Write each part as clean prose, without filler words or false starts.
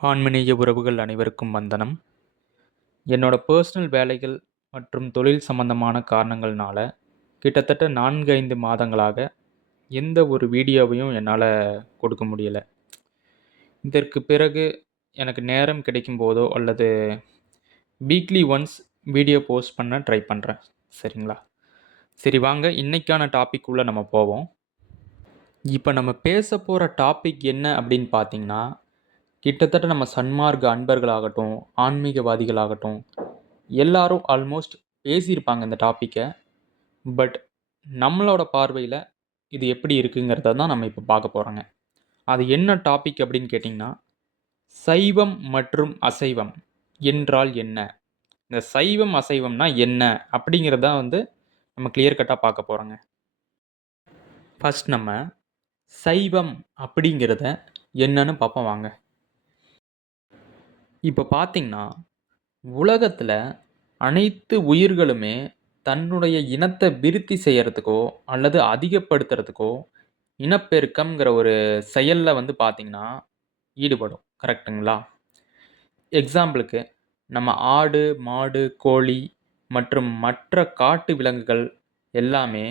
ஆன்மீக உறவுகள் அனைவருக்கும் வந்தனம். என்னோட பர்சனல் வேலைகள் மற்றும் தொழில் சம்பந்தமான காரணங்கள்னால கிட்டத்தட்ட 4, 5 மாதங்களாக எந்த ஒரு வீடியோவையும் என்னால் கொடுக்க முடியல. இதற்கு பிறகு எனக்கு நேரம் கிடைக்கும்போதோ அல்லது வீக்லி ஒன்ஸ் வீடியோ போஸ்ட் பண்ண ட்ரை பண்ணுறேன். சரிங்களா? சரி, வாங்க இன்னைக்கான டாபிக் உள்ள நம்ம போவோம். இப்போ நம்ம பேச போகிற டாபிக் என்ன அப்படின்னு பார்த்தீங்கன்னா, கிட்டத்தட்ட நம்ம சன்மார்க்க அன்பர்களாகட்டும், ஆன்மீகவாதிகளாகட்டும், எல்லாரும் ஆல்மோஸ்ட் பேசியிருப்பாங்க இந்த டாப்பிக்கை. பட் நம்மளோட பார்வையில் இது எப்படி இருக்குங்கிறத தான் நம்ம இப்போ பார்க்க போகிறோங்க. அது என்ன டாபிக் அப்படின்னு கேட்டிங்கன்னா, சைவம் மற்றும் அசைவம் என்றால் என்ன? இந்த சைவம் அசைவம்னா என்ன அப்படிங்கிறத நம்ம கிளியர் கட்டாக பார்க்க போகிறோங்க. ஃபர்ஸ்ட் நம்ம சைவம் அப்படிங்கிறத என்னன்னு பார்ப்போம் வாங்க. இப்போ பார்த்தீங்கன்னா, உலகத்தில் அனைத்து உயிர்களுமே தன்னுடைய இனத்தை விருத்தி செய்யறதுக்கோ அல்லது அதிகப்படுத்துறதுக்கோ இனப்பெருக்கம்ங்கிற ஒரு செயலில் பார்த்தீங்கன்னா ஈடுபடும். கரெக்டுங்களா? எக்ஸாம்பிளுக்கு நம்ம ஆடு, மாடு, கோழி மற்றும் மற்ற காட்டு விலங்குகள் எல்லாமே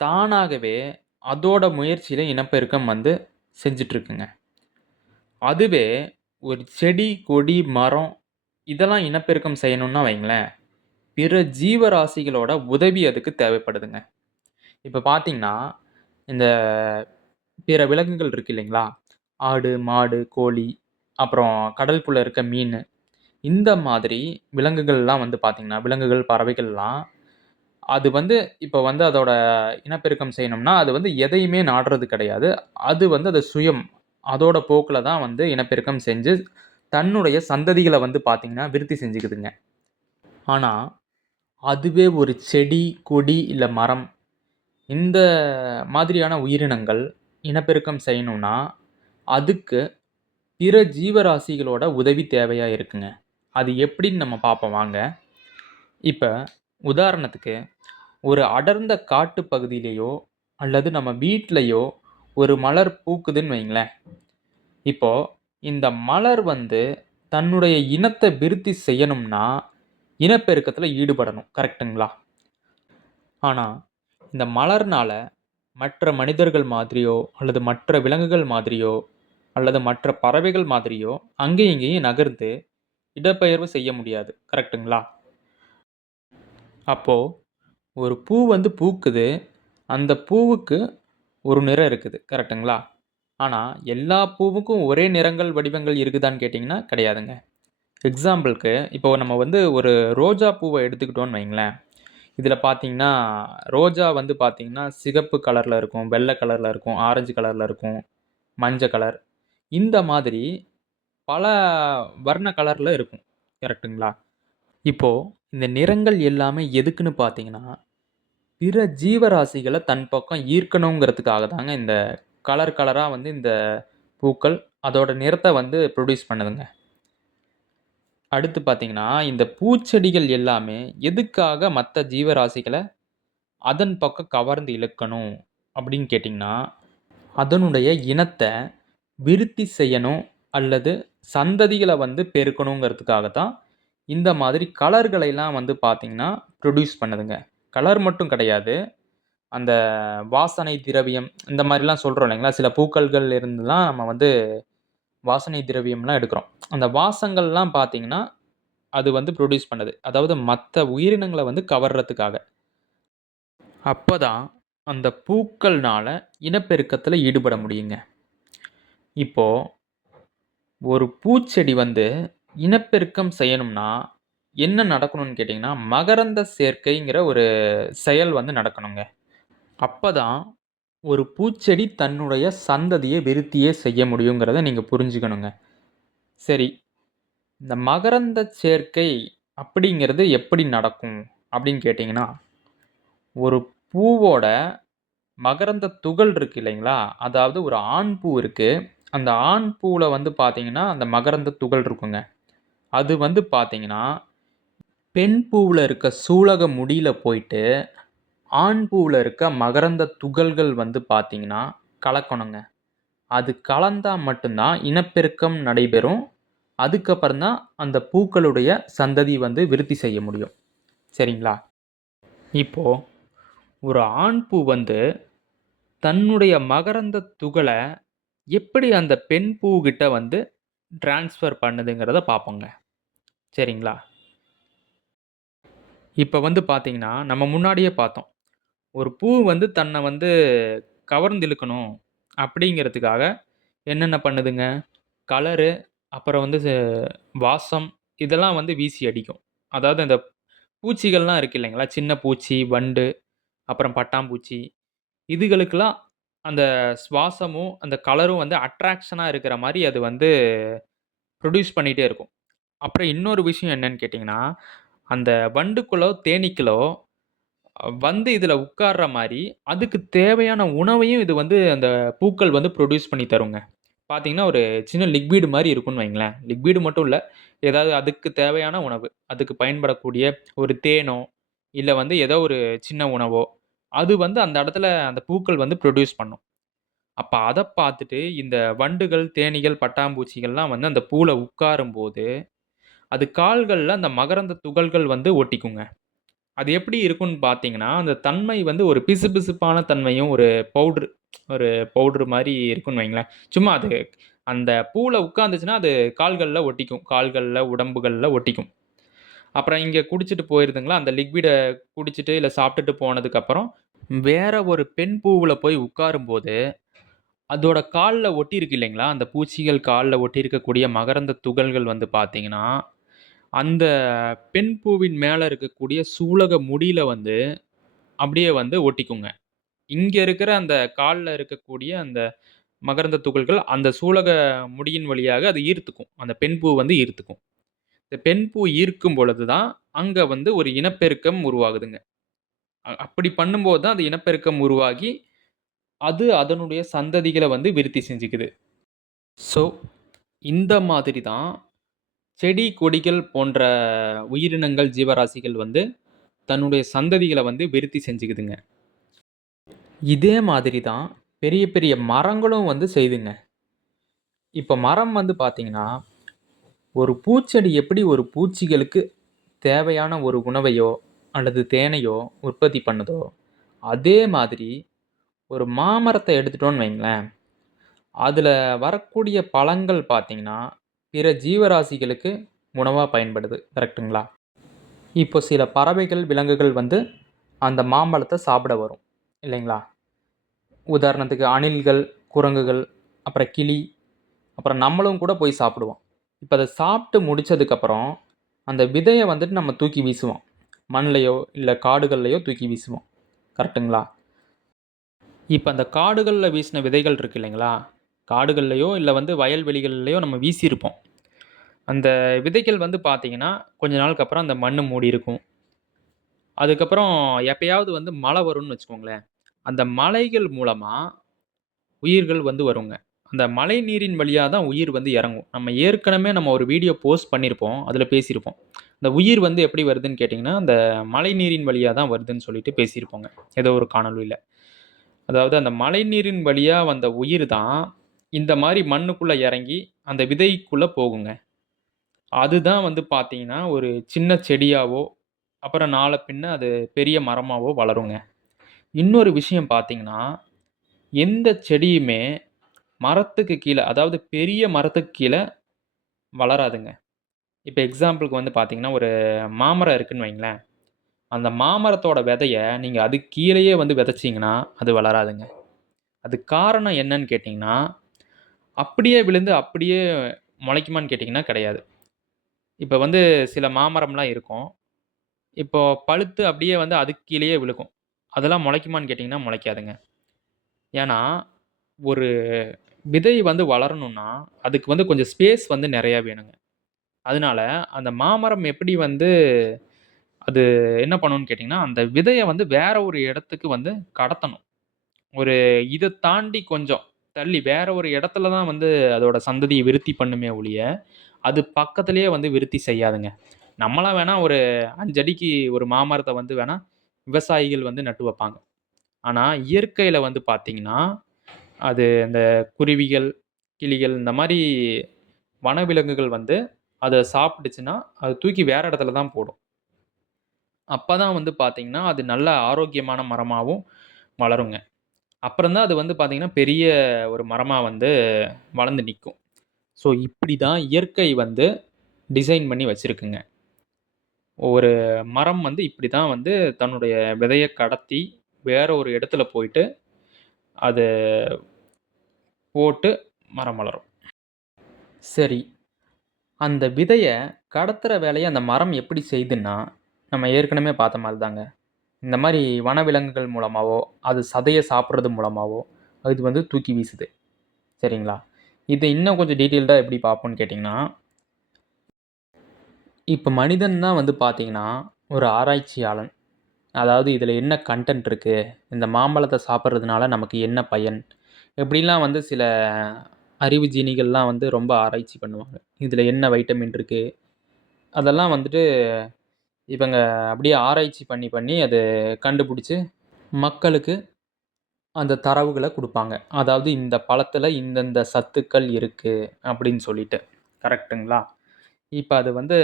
தானாகவே அதோட முயற்சியில் இனப்பெருக்கம் செஞ்சிட்ருக்குங்க. அதுவே ஒரு செடி, கொடி, மரம் இதெல்லாம் இனப்பெருக்கம் செய்யணும்னா வைங்களேன், பிற ஜீவராசிகளோட உதவி அதுக்கு தேவைப்படுதுங்க. இப்போ பார்த்தீங்கன்னா, இந்த பிற விலங்குகள் இருக்கு இல்லைங்களா? ஆடு, மாடு, கோழி, அப்புறம் கடலுக்குள்ள இருக்க மீன், இந்த மாதிரி விலங்குகள்லாம் பார்த்தீங்கன்னா, விலங்குகள், பறவைகள்லாம் அது இப்போ அதோட இனப்பெருக்கம் செய்யணும்னா, அது எதையுமே நாடுறது கிடையாது. அது அது சுயம் அதோட போக்குல தான் இனப்பெருக்கம் செஞ்சு, தன்னுடைய சந்ததிகள பார்த்தீங்கன்னா, விருத்தி செஞ்சுக்குதுங்க. ஆனா, அதுவே ஒரு செடி, கொடி இல்ல மரம், இந்த மாதிரியான உயிரினங்கள் இனப்பெருக்கம் செய்யணும்னா, அதுக்கு பிற ஜீவராசிகளோட உதவி தேவையா இருக்குங்க. அது எப்படின்னு நம்ம பார்ப்போம் வாங்க. இப்ப உதாரணத்துக்கு, ஒரு அடர்ந்த காட்டு பகுதியிலயோ அல்லது நம்ம வீட்லயோ ஒரு மலர் பூக்குதுன்னு வைங்களேன். இப்போ இந்த மலர் தன்னுடைய இனத்தை விருத்தி செய்யணும்னா இனப்பெருக்கத்துல ஈடுபடணும். கரெக்ட்டுங்களா? ஆனா, இந்த மலர்னால மற்ற மனிதர்கள் மாதிரியோ அல்லது மற்ற விலங்குகள் மாதிரியோ அல்லது மற்ற பறவைகள் மாதிரியோ அங்கேயும் இங்கேயும் நகர்ந்து இடப்பெயர்வு செய்ய முடியாது. கரெக்ட்டுங்களா? அப்போ ஒரு பூ பூக்குது. அந்த பூவுக்கு ஒரு நிறம் இருக்குது. கரெக்ட்டுங்களா? ஆனா, எல்லா பூவுக்கும் ஒரே நிறங்கள், வடிவங்கள் இருக்குதான்னு கேட்டிங்கன்னா கிடையாதுங்க. எக்ஸாம்பிளுக்கு இப்போ நம்ம ஒரு ரோஜா பூவை எடுத்துக்கிட்டோம்னு வைங்களேன். இதில பார்த்தீங்கன்னா, ரோஜா பார்த்தீங்கன்னா, சிகப்பு கலர்ல இருக்கும், வெள்ளை கலர்ல இருக்கும், ஆரஞ்சு கலர்ல இருக்கும், மஞ்ச கலர். இந்த மாதிரி பல வர்ண கலர்ல இருக்கும். கரெக்ட்டுங்களா? இப்போ இந்த நிறங்கள் எல்லாமே எதுக்குன்னு பார்த்தீங்கன்னா, பிற ஜீவராசிகள தன் பக்கம் ஈர்க்கணுங்கிறதுக்காக தாங்க இந்த கலர் கலரா இந்த பூக்கள் அதோட நிறத்த ப்ரொடியூஸ் பண்ணுதுங்க. அடுத்து பார்த்தீங்கன்னா, இந்த பூச்செடிகள் எல்லாமே எதுக்காக மத்த ஜீவராசிகள அதன் பக்கம் கவர்ந்து இழுக்கணும் அப்படின்னு கேட்டிங்கன்னா, அதனுடைய இனத்த விருத்தி செய்யணும் அல்லது சந்ததிகள பெருக்கணுங்கிறதுக்காக தான் இந்த மாதிரி கலர்களைலாம் பார்த்தீங்கன்னா, ப்ரொடியூஸ் பண்ணுதுங்க. கலர் மட்டும் கிடையாது. அந்த வாசனை திரவியம் இந்த மாரிலாம் சொல்றோம் இல்லைங்களா? சில பூக்கள்கள் இருந்துலாம் நம்ம வாசனை திரவியம்லாம் எடுக்கிறோம். அந்த வாசங்கள்லாம் பார்த்தீங்கன்னா, அது ப்ரொடியூஸ் பண்ணுது. அதாவது மத்த உயிரினங்கள கவர்றதுக்காக. அப்பதான் அந்த பூக்கள்னால இனப்பெருக்கத்துல ஈடுபட முடியுங்க. இப்போ ஒரு பூச்செடி இனப்பெருக்கம் செய்யணும்னா, என்ன நடக்கணும்னு கேட்டீங்கன்னா, மகரந்த சேர்க்கைங்கிற ஒரு செயல் நடக்கணுங்க. அப்பதான் ஒரு பூச்செடி தன்னுடைய சந்ததிய விருத்தியே செய்ய முடியுங்கிறத நீங்க புரிஞ்சுக்கணுங்க. சரி, இந்த மகரந்த சேர்க்கை அப்படிங்கிறது எப்படி நடக்கும் அப்படின்னு கேட்டீங்கன்னா, ஒரு பூவோட மகரந்த துகள் இருக்கு இல்லைங்களா? அதாவது ஒரு ஆண் பூ இருக்கு. அந்த ஆண் பூவுல பார்த்தீங்கன்னா, அந்த மகரந்த துகள் இருக்குங்க. அது பார்த்தீங்கன்னா, பெண் பூவுல இருக்க சூலக முடியில போயிட்டு, ஆண் பூவுல இருக்க மகரந்த துகள்கள் பார்த்தீங்கன்னா கலக்கணுங்க. அது கலந்தா மட்டும் தான் இனப்பெருக்கம் நடைபெறும். அதுக்கப்புறம் தான் அந்த பூக்களுடைய சந்ததி வந்து விருத்தி செய்ய முடியும். சரிங்களா? இப்போ ஒரு ஆண் பூ வந்து தன்னுடைய மகரந்தத் துகள எப்படி அந்த பெண் பூகிட்ட வந்து ட்ரான்ஸ்ஃபர் பண்ணுதுங்கிறத பார்ப்போங்க. சரிங்களா? இப்ப வந்து பார்த்தீங்கன்னா, நம்ம முன்னாடியே பார்த்தோம். ஒரு பூ வந்து தன்னை வந்து கவர்ந்து இழுக்கணும் அப்படிங்கிறதுக்காக என்னென்ன பண்ணுதுங்க? கலரு, அப்புறம் வந்து வாசம் இதெல்லாம் வந்து வீசி அடிக்கும். அதாவது அந்த பூச்சிகள்லாம் இருக்கு இல்லைங்களா? சின்ன பூச்சி, வண்டு, அப்புறம் பட்டாம்பூச்சி இதுகளுக்கெல்லாம் அந்த சுவாசமும், அந்த கலரும் வந்து அட்ராக்ஷனா இருக்கிற மாரி அது வந்து ப்ரொடியூஸ் பண்ணிட்டே இருக்கும். அப்புறம் இன்னொரு விஷயம் என்னன்னு கேட்டீங்கன்னா, அந்த வண்டுக்களோ, தேனீக்களோ வந்து இதில உட்கார்ற மாரி, அதுக்கு தேவையான உணவையும் இது வந்து அந்த பூக்கள் வந்து ப்ரொடியூஸ் பண்ணி தருங்க. பார்த்தீங்கன்னா, ஒரு சின்ன லிக்விட் மாரி இருக்குன்னு வைங்களேன். லிக்விட் மட்டும் இல்ல. ஏதாவது அதுக்கு தேவையான உணவு. அதுக்கு பயன்படக்கூடிய ஒரு தேனோ, இல்ல வந்து ஏதோ ஒரு சின்ன உணவோ, அது வந்து அந்த இடத்துல அந்த பூக்கள் வந்து ப்ரொடியூஸ் பண்ணும். அப்ப அத பார்த்துட்டு இந்த வண்டுகள், தேனீகள், பட்டாம்பூச்சிகள்லாம் வந்து அந்த பூல உட்காரும்போது, அது கால்கள்ல அந்த மகரந்த துகள்கள் வந்து ஒட்டிக்குங்க. அது எப்படி இருக்கும்ன்னு பார்த்தீங்கன்னா, அந்த தன்மை வந்து ஒரு பிசுபிசுப்பான தன்மையும், ஒரு பவுடர் மாரி இருக்குன்னு வைங்களேன். சும்மா அது அந்த பூல உட்கார்ந்துச்சுன்னா, அது கால்கள்ல ஒட்டிக்கும். கால்கள்ல, உடம்புகள்ல ஒட்டிக்கும். அப்புறம் இங்க குடிச்சிட்டு போயிருதுங்களா, அந்த லிக்விட குடிச்சிட்டு, இல்ல சாப்பிட்டுட்டு போனதுக்கப்புறம், வேற ஒரு பெண் பூவுல போய் உட்காரும்போது, அதோட கால்ல ஒட்டியிருக்கு இல்லைங்களா, அந்த பூச்சிகள் கால்ல ஒட்டியிருக்கக்கூடிய மகரந்த துகள்கள் வந்து பார்த்தீங்கன்னா, அந்த பெண் பூவின் மேல இருக்கக்கூடிய சூலக முடியில வந்து அப்படியே வந்து ஒட்டிக்குங்க. இங்க இருக்கிற அந்த கால்ல இருக்கக்கூடிய அந்த மகரந்த துகள்கள், அந்த சூலக முடியின் வழியாக அது ஈர்த்துக்கும். அந்த பெண் பூ வந்து ஈர்த்துக்கும். இந்த பெண் பூ ஈர்க்கும் பொழுது தான், அங்க வந்து ஒரு இனப்பெருக்கம் உருவாகுதுங்க. அப்படி பண்ணும்போது தான் அது இனப்பெருக்கம் உருவாகி, அது அதனுடைய சந்ததிகள வந்து விருத்தி செஞ்சுக்குது. ஸோ, இந்த மாதிரி தான் செடி, கொடிகள் போன்ற உயிரினங்கள், ஜீவராசிகள் வந்து தன்னுடைய சந்ததிகள வந்து விருத்தி செஞ்சுக்குதுங்க. இதே மாதிரி தான் பெரிய பெரிய மரங்களும் வந்து செய்துங்க. இப்ப மரம் வந்து பார்த்தீங்கன்னா, ஒரு பூச்செடி எப்படி ஒரு பூச்சிகளுக்கு தேவையான ஒரு உணவையோ, அல்லது தேனையோ உற்பத்தி பண்ணுதோ, அதே மாதிரி ஒரு மாமரத்த எடுத்துட்டோம்னு வைங்களேன், அதுல வரக்கூடிய பழங்கள் பார்த்தீங்கன்னா, பிற ஜீவராசிகளுக்கு உணவா பயன்படுது. கரெக்ட்டுங்களா? இப்போ சில பறவைகள், விலங்குகள் வந்து அந்த மாம்பழத்த சாப்பிட வரும். இல்லைங்களா? உதாரணத்துக்கு அணில்கள், குரங்குகள், அப்புறம் கிளி, அப்புறம் நம்மளும் கூட போய் சாப்பிடுவோம். இப்ப அத சாப்பிட்டு முடிச்சதுக்கப்புறம், அந்த விதைய வந்துட்டு நம்ம தூக்கி வீசுவோம். மண்லயோ, இல்ல காடுகள்லயோ தூக்கி வீசுவோம். கரெக்ட்டுங்களா? இப்ப அந்த காடுகள்ல வீசின விதைகள் இருக்கு இல்லைங்களா? காடுகள்லயோ, இல்ல வந்து வயல்வெளிகள்லயோ நம்ம வீசியிருப்போம். அந்த விதைகள் வந்து பார்த்தீங்கன்னா, கொஞ்ச நாளுக்கு அப்புறம் அந்த மண்ணு மூடியிருக்கும். அதுக்கப்புறம் எப்பயாவது வந்து மழை வரும்னு வச்சுக்கோங்களேன். அந்த மழைகள் மூலமா உயிர்கள் வந்து வருங்க. அந்த மழை நீரின் வழியா தான் உயிர் வந்து இறங்கும். நம்ம ஏற்கனவே ஒரு வீடியோ போஸ்ட் பண்ணியிருப்போம். அதில பேசியிருப்போம். அந்த உயிர் வந்து எப்படி வருதுன்னு கேட்டீங்கன்னா, அந்த மழை நீரின் வழியா தான் வருதுன்னு சொல்லிட்டு பேசியிருப்போங்க. ஏதோ ஒரு காணொளியில. அதாவது அந்த மழைநீரின் வழியா வந்த உயிர் தான், இந்த மாரி மண்ணுக்குள்ள இறங்கி, அந்த விதைக்குள்ள போகுங்க. அதுதான் வந்து பார்த்தீங்கன்னா, ஒரு சின்ன செடியாவோ, அப்புறம் நாள பின்ன அது பெரிய மரமாவோ வளருங்க. இன்னொரு விஷயம் பார்த்தீங்கன்னா, எந்த செடியுமே மரத்துக்கு கீழ, அதாவது பெரிய மரத்துக்கு கீழ வளராதுங்க. இப்ப எக்ஸாம்பிள்க்கு வந்து பார்த்தீங்கன்னா, ஒரு மாமரம் இருக்குன்னு வைங்களேன். அந்த மாமரத்தோட விதைய நீங்க அதுக்கு கீழயே வந்து விதைச்சீங்கன்னா, அது வளராதுங்க. அதுக்கு காரணம் என்னன்னு கேட்டீங்கன்னா, அப்படியே விழுந்து அப்படியே முளைக்குமான்னு கேட்டீங்கன்னா கிடையாது. இப்ப வந்து சில மாமரம்லாம் இருக்கும். இப்போ பழுத்து அப்படியே வந்து அதுக்கு கீழயே விழுகும். அதெல்லாம் முளைக்குமான்னு கேட்டீங்கன்னா முளைக்காதுங்க. ஏன்னா, ஒரு விதை வந்து வளரணும்னா, அதுக்கு வந்து கொஞ்சம் ஸ்பேஸ் வந்து நெறையா வேணுங்க. அதனால அந்த மாமரம் எப்படி வந்து அது என்ன பண்ணும்னு கேட்டீங்கன்னா, அந்த விதைய வந்து வேற ஒரு இடத்துக்கு வந்து கடத்தணும். ஒரு இத தாண்டி கொஞ்சம் தள்ளி வேற ஒரு இடத்துல தான் வந்து அதோட சந்ததிய விருத்தி பண்ணுமே ஒழிய, அது பக்கத்திலேயே வந்து விருத்தி செய்யாதுங்க. நம்மலாம் வேணா ஒரு 5 அடிக்கு ஒரு மாமரத்த வந்து வேணா விவசாயிகள் வந்து நட்டு வைப்பாங்க. ஆனா, இயற்கையில வந்து பார்த்தீங்கன்னா, அது இந்த குருவிகள், கிளிகள் இந்த மாரி வனவிலங்குகள் வந்து அத சாப்பிட்டுச்சுன்னா, அது தூக்கி வேற இடத்துல தான் போடும். அப்பதான் வந்து பார்த்தீங்கன்னா, அது நல்ல ஆரோக்கியமான மரமாவும் வளருங்க. அப்புறம் தான் அது வந்து பார்த்தீங்கன்னா, பெரிய ஒரு மரமா வந்து வளர்ந்து நிக்கும். ஸோ இப்படி தான் இயற்கை வந்து டிசைன் பண்ணி வச்சிருக்குங்க. ஒரு மரம் வந்து இப்படி தான் வந்து தன்னுடைய விதைய கடத்தி, வேற ஒரு இடத்துல போயிட்டு, அது போட்டு மரம் வளரும். சரி, அந்த விதைய கடத்துற வேலைய அந்த மரம் எப்படி செய்யுதுன்னா, நம்ம ஏற்கனவே பார்த்த மாரி தாங்க. இந்த மாரி வனவிலங்குகள் மூலமாவோ, அது சதைய சாப்பிடுறது மூலமாவோ, அது வந்து தூக்கி வீசுது. சரிங்களா? இத இன்னும் கொஞ்சம் டீட்டெயில்டா எப்படி பார்ப்போம்ன்னு கேட்டீங்கன்னா, இப்ப மனிதன் தான் வந்து பார்த்தீங்கன்னா, ஒரு ஆராய்ச்சியாளன். அதாவது இதில என்ன கன்டென்ட் இருக்கு? இந்த மாம்பழத்த சாப்பிடுறதுனால நமக்கு என்ன பயன்? இப்படிலாம் வந்து சில அறிவு ஜீனிகள்லாம் வந்து ரொம்ப ஆராய்ச்சி பண்ணுவாங்க. இதில என்ன வைட்டமின் இருக்கு? அதெல்லாம் வந்துட்டு இவங்க அப்படியே ஆராய்ச்சி பண்ணி, பண்ணி அது கண்டுபிடிச்சு மக்களுக்கு அந்த தரவுகள குடுப்பாங்க. அதாவது இந்த பழத்தில இந்தந்த சத்துக்கள் இருக்கு அப்படின்னு சொல்லிட்டு. கரெக்ட்டுங்களா? இப்ப அது வந்து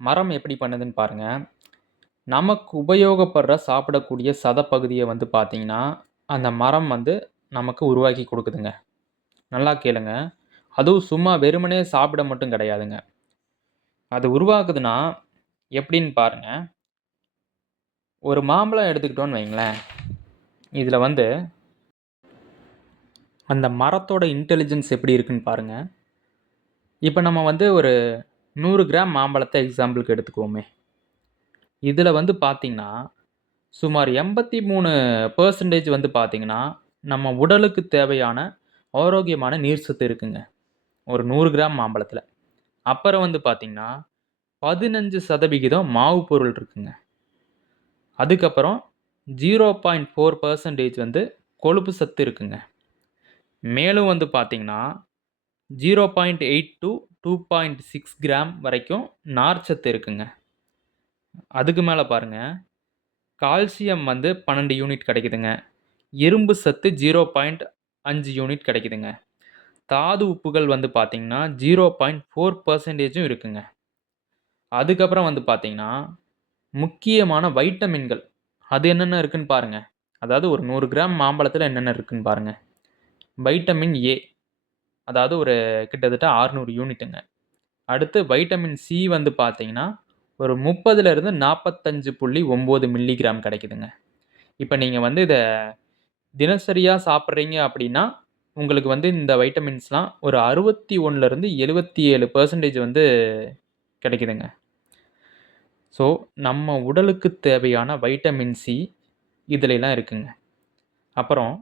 மரம் எப்படி பண்ணுதுன்னு பாருங்க. நமக்கு உபயோகப்படுற சாப்பிடக்கூடிய சதப்பகுதிய வந்து பார்த்தீங்கன்னா, அந்த மரம் வந்து நமக்கு உருவாக்கி குடுக்குதுங்க. நல்லா கேளுங்க. அதுவும் சும்மா வெறுமனே சாப்பிட மட்டும் கிடையாதுங்க. அது உருவாக்குதுன்னா எப்படின்னு பாருங்க. ஒரு மாம்பழம் எடுத்துக்கிட்டோம்னு வைங்களேன். இதில வந்து அந்த மரத்தோட இன்டெலிஜென்ஸ் எப்படி இருக்குன்னு பாருங்க. இப்ப நம்ம வந்து ஒரு 100 கிராம் மாம்பழத்த எக்ஸாம்பிள்க்கு எடுத்துக்குவோமே. இதில வந்து பார்த்தீங்கன்னா, சுமார் 83% வந்து பார்த்தீங்கன்னா, நம்ம உடலுக்கு தேவையான ஆரோக்கியமான நீர் சத்து இருக்குங்க. ஒரு 100 கிராம் மாம்பழத்தில. அப்புறம் வந்து பார்த்தீங்கன்னா, 15% மாவு பொருள் இருக்குங்க. அதுக்கப்புறம் 0.4% வந்து கொழுப்பு சத்து இருக்குங்க. மேலும் வந்து பார்த்தீங்கன்னா, 0.8 டூ 2.6 கிராம் வரைக்கும் நார்ச்சத்து இருக்குங்க. அதுக்கு மேல பாருங்க, கால்சியம் வந்து 12 யூனிட் கிடைக்குதுங்க. இரும்பு சத்து 0.5 யூனிட் கிடைக்குதுங்க. தாது உப்புகள் வந்து பார்த்தீங்கன்னா, 0.4% இருக்குங்க. அதுக்கப்புறம் வந்து பார்த்தீங்கன்னா, முக்கியமான வைட்டமின்கள். அது என்னென்ன இருக்குன்னு பாருங்க. அதாவது ஒரு 100 கிராம் மாம்பழத்தில என்னென்ன இருக்குன்னு பாருங்க. வைட்டமின் ஏ அதாவது ஒரு கிட்டத்தட்ட 600 யூனிட்டுங்க. அடுத்து வைட்டமின் சி வந்து பார்த்தீங்கன்னா, ஒரு 30லிருந்து 45.9 மில்லிகிராம் கிடைக்குதுங்க. இப்ப நீங்க வந்து இத தினசரியா சாப்பிடுறீங்க அப்படின்னா, உங்களுக்கு வந்து இந்த வைட்டமின்ஸ்லாம் ஒரு 61லிருந்து 77% வந்து கிடைக்குதுங்க. ஸோ, நம்ம உடலுக்கு தேவையான வைட்டமின் சி இதுலலாம் இருக்குங்க. அப்புறம்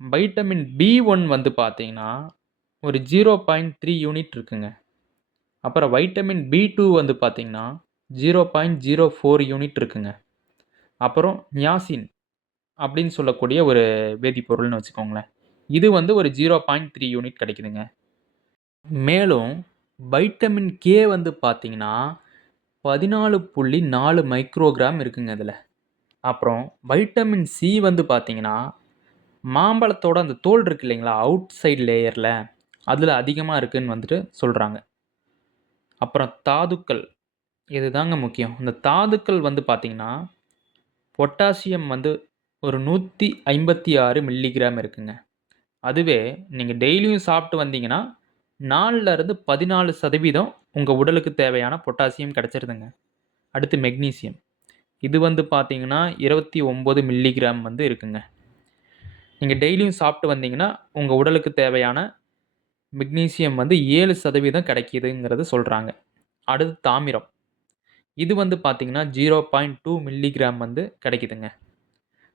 வைட்டமின் பி1 வந்து பார்த்தீங்கன்னா, ஒரு 0.3 யூனிட் இருக்குங்க. அப்புறம் வைட்டமின் பி2 வந்து பார்த்தீங்கன்னா, 0.04 யூனிட் இருக்குங்க. அப்புறம் நியாசின் அப்படின்னு சொல்லக்கூடிய ஒரு வேதிப்பொருள்னு வச்சுக்கோங்களேன். இது வந்து ஒரு 0.3 யூனிட் கிடைக்குதுங்க. மேலும் வைட்டமின் கே வந்து பார்த்தீங்கன்னா, 14.4 மைக்ரோகிராம் இருக்குங்க இதுல. அப்புறம் வைட்டமின் சி வந்து பார்த்தீங்கன்னா, மாம்பழத்தோட அந்த தோல் இருக்கு இல்லைங்களா? அவுட் சைட் லேயர்ல அதுல அதிகமா இருக்குன்னு வந்துட்டு சொல்றாங்க. அப்புறம் தாதுக்கள் இதுதாங்க முக்கியம். இந்த தாதுக்கள் வந்து பார்த்தீங்கன்னா, பொட்டாசியம் வந்து ஒரு 156 மில்லிகிராம் இருக்குங்க. அதுவே நீங்க டெய்லியும் சாப்பிட்டு வந்தீங்கன்னா, 4லிருந்து 14% உங்க உடலுக்கு தேவையான பொட்டாசியம் கிடைச்சிருதுங்க. அடுத்து மெக்னீசியம். இது வந்து பார்த்தீங்கன்னா, 29 மில்லிகிராம் வந்து இருக்குங்க. நீங்க டெய்லியும் சாப்பிட்டு வந்தீங்கன்னா, உங்க உடலுக்கு தேவையான மெக்னீசியம் வந்து 7% கிடைக்குதுங்கிறத சொல்றாங்க. அடுத்து தாமிரம். இது வந்து பார்த்தீங்கன்னா, 0.2 மில்லிகிராம் வந்து கிடைக்குதுங்க.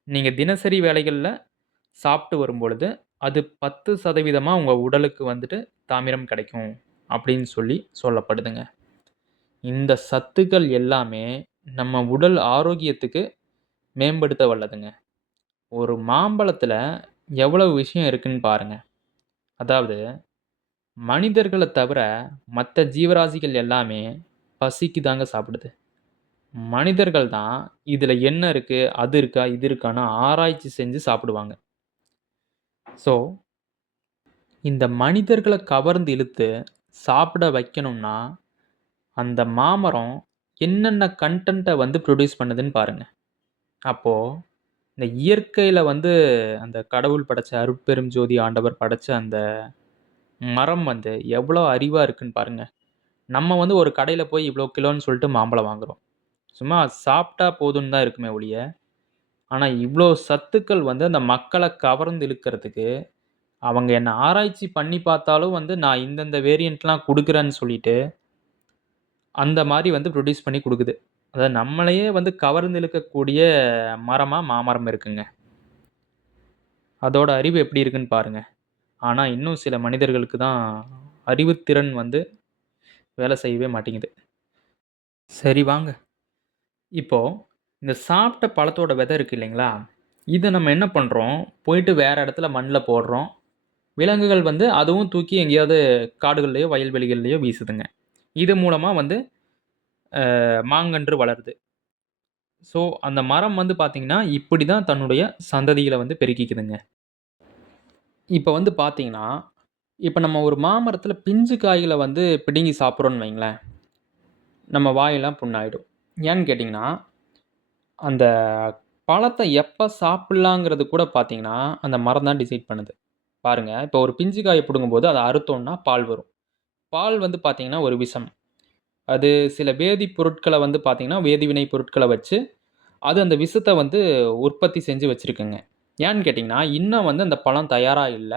நீங்க தினசரி வேலைகள்ல சாப்பிட்டு வரும்பொழுது, அது 10% உங்க உடலுக்கு வந்துட்டு தாமிரம் கிடைக்கும் அப்படின்னு சொல்லி சொல்லப்படுதுங்க. இந்த சத்துக்கள் எல்லாமே நம்ம உடல் ஆரோக்கியத்துக்கு மேம்படுத்த வல்லதுங்க. ஒரு மாம்பழத்துல எவ்வளவு விஷயம் இருக்குன்னு பாருங்க. அதாவது மனிதர்கள தவிர மத்த ஜீவராசிகள் எல்லாமே பசிக்கு தாங்க சாப்பிடுது. மனிதர்கள் தான் இதுல என்ன இருக்கு, அது இருக்கா, இது இருக்கான்னு ஆராய்ச்சி செஞ்சு சாப்பிடுவாங்க. ஸோ, இந்த மனிதர்கள கவர்ந்து இழுத்து சாப்பிட வைக்கணும்னா, அந்த மாமரம் என்னென்ன கன்டென்ட்ட வந்து ப்ரொடியூஸ் பண்ணுதுன்னு பாருங்க. அப்போ இந்த இயற்கையில வந்து அந்த கடவுள் படைச்ச அருட்பெரும் ஜோதி ஆண்டவர் படைச்ச அந்த மரம் வந்து எவ்வளோ அறிவா இருக்குன்னு பாருங்க. நம்ம வந்து ஒரு கடையில போய் இவ்வளோ கிலோன்னு சொல்லிட்டு மாம்பழம் வாங்குறோம். சும்மா சாப்பிட்டா போதும்ன்னு தான் இருக்குமே ஒழிய, ஆனா இவ்ளோ சத்துக்கள் வந்து அந்த மக்கள கவர்ந்து இழுக்கிறதுக்கு, அவங்க என்ன ஆராய்ச்சி பண்ணி பார்த்தாலும் வந்து நான் இந்தந்த வேரியன்ட்லாம் குடுக்குறேன்னு சொல்லிட்டு, அந்த மாரி வந்து ப்ரொடியூஸ் பண்ணி குடுக்குது. அதாவது நம்மளையே வந்து கவர்ந்து இழுக்கக்கூடிய மரமா மாமரம் இருக்குங்க. அதோட அறிவு எப்படி இருக்குன்னு பாருங்க. ஆனா இன்னும் சில மனிதர்களுக்கு தான் அறிவுத்திறன் வந்து வேலை செய்யவே மாட்டேங்குது. சரி வாங்க. இப்போ இந்த சாப்பிட்ட பழத்தோட விதை இருக்கு இல்லைங்களா? இத நம்ம என்ன பண்றோம், போயிட்டு வேற இடத்துல மண்ல போடுறோம். விலங்குகள் வந்து அதுவும் தூக்கி எங்கேயாவது காடுகள்லயோ, வயல்வெளிகள்லயோ வீசுதுங்க. இது மூலமா வந்து மாங்கன்று வளருது. ஸோ, அந்த மரம் வந்து பார்த்தீங்கன்னா, இப்படி தான் தன்னுடைய சந்ததிகள வந்து பெருக்கிக்குதுங்க. இப்ப வந்து பார்த்தீங்கன்னா, இப்ப நம்ம ஒரு மாமரத்தில பிஞ்சு காய்கள வந்து பிடுங்கி சாப்பிடுறோம்னு வைங்களேன், நம்ம வாயெல்லாம் புண்ணாயிடும். ஏன்னு கேட்டீங்கன்னா, அந்த பழத்த எப்ப சாப்பிடலாங்கிறது கூட பார்த்தீங்கன்னா, அந்த மரம் தான் டிசைட் பண்ணுது. பாருங்க, இப்போ ஒரு பிஞ்சு காய பிடுங்கும்போது அத அறுத்தோம்னா பால் வரும். பால் வந்து பார்த்தீங்கன்னா, ஒரு விஷம். அது சில வேதிப்பொருட்கள வந்து பார்த்தீங்கன்னா, வேதிவினை பொருட்கள வச்சு, அது அந்த விஷத்த வந்து உற்பத்தி செஞ்சு வச்சிருக்குங்க. ஏன்னு கேட்டீங்கன்னா, இன்னும் வந்து அந்த பழம் தயாரா இல்ல.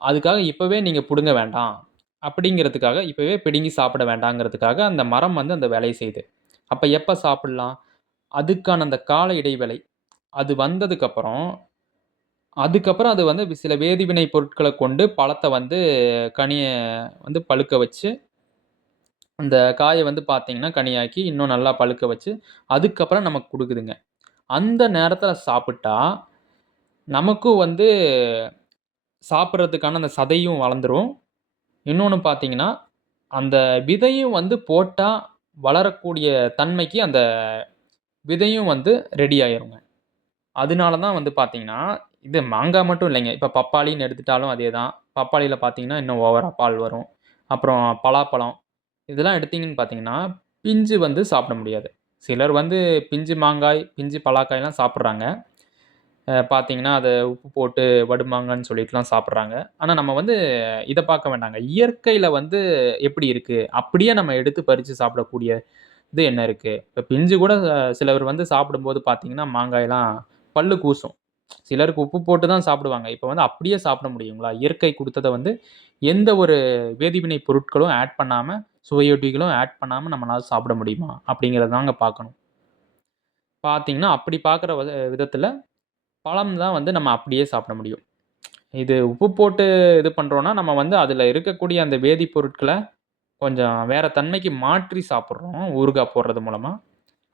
அதுக்காக இப்பவே நீங்க புடுங்க வேண்டாம். அப்படிங்கிறதுக்காக, இப்பவே பிடுங்கி சாப்பிட வேண்டாங்கிறதுக்காக, அந்த மரம் வந்து அந்த வேலைய செய்யுது. அப்ப எப்ப சாப்பிடலாம்? அதுக்கான அந்த கால இடைவேளை. அது வந்ததுக்கப்புறம், அதுக்கப்புறம் அது வந்து சில வேதிவினை பொருட்கள கொண்டு பழத்த வந்து கனிய வந்து பழுக்க வச்சு, அந்த காய வந்து பார்த்தீங்கன்னா, கனியாக்கி இன்னும் நல்லா பழுக்க வச்சு, அதுக்கப்புறம் நமக்கு குடுக்குதுங்க. அந்த நேரத்தில சாப்பிட்டா, நமக்கும் வந்து சாப்பிடுறதுக்கான அந்த சதையும் வளர்ந்துரும். இன்னொன்னு பார்த்தீங்கன்னா, அந்த விதையும் வந்து போட்டா வளரக்கூடிய தன்மைக்கு அந்த விதையும் வந்து ரெடி ஆயிருங்க. அதனால தான் வந்து பார்த்தீங்கன்னா, இது மாங்கா மட்டும் இல்லைங்க. இப்ப பப்பாளின்னு எடுத்துட்டாலும் அதே தான். பப்பாளியில பார்த்தீங்கன்னா, இன்னும் ஓவரா பால் வரும். அப்புறம் பலாப்பழம். இதெல்லாம் எடுத்தீங்கன்னு பார்த்தீங்கன்னா, பிஞ்சு வந்து சாப்பிட முடியாது. சிலர் வந்து பிஞ்சு மாங்காய், பிஞ்சு பலாக்காய்லாம் சாப்பிடுறாங்க. பார்த்தீங்கன்னா, அத உப்பு போட்டு வடுமாங்கன்னு சொல்லிட்டுலாம் சாப்பிடுறாங்க. ஆனா நம்ம வந்து இத பார்க்க வேண்டாங்க. இயற்கையில வந்து எப்படி இருக்கு? அப்படியே நம்ம எடுத்து பறிச்சு சாப்பிடக்கூடிய இது என்ன இருக்கு? இப்ப பிஞ்சு கூட சிலர் வந்து சாப்பிடும்போது பார்த்தீங்கன்னா, மாங்காய்லாம் பல்லு கூசும். சிலருக்கு உப்பு போட்டு தான் சாப்பிடுவாங்க. இப்ப வந்து அப்படியே சாப்பிட முடியுங்களா? இயற்கை குடுத்தத வந்து எந்த ஒரு வேதிவினை பொருட்களும் ஆட் பண்ணாம, சுவையொட்டிகளும் ஆட் பண்ணாம நம்மளால சாப்பிட முடியுமா? அப்படிங்கிறத தாங்க பார்க்கணும். பார்த்தீங்கன்னா, அப்படி பார்க்குற விதத்தில பழம் தான் வந்து நம்ம அப்படியே சாப்பிட முடியும். இது உப்பு போட்டு இது பண்றோம்னா, நம்ம வந்து அதில இருக்கக்கூடிய அந்த வேதிப்பொருட்கள கொஞ்சம் வேற தன்மைக்கு மாற்றி சாப்பிடுறோம். ஊறுகாய் போடுறது மூலமா.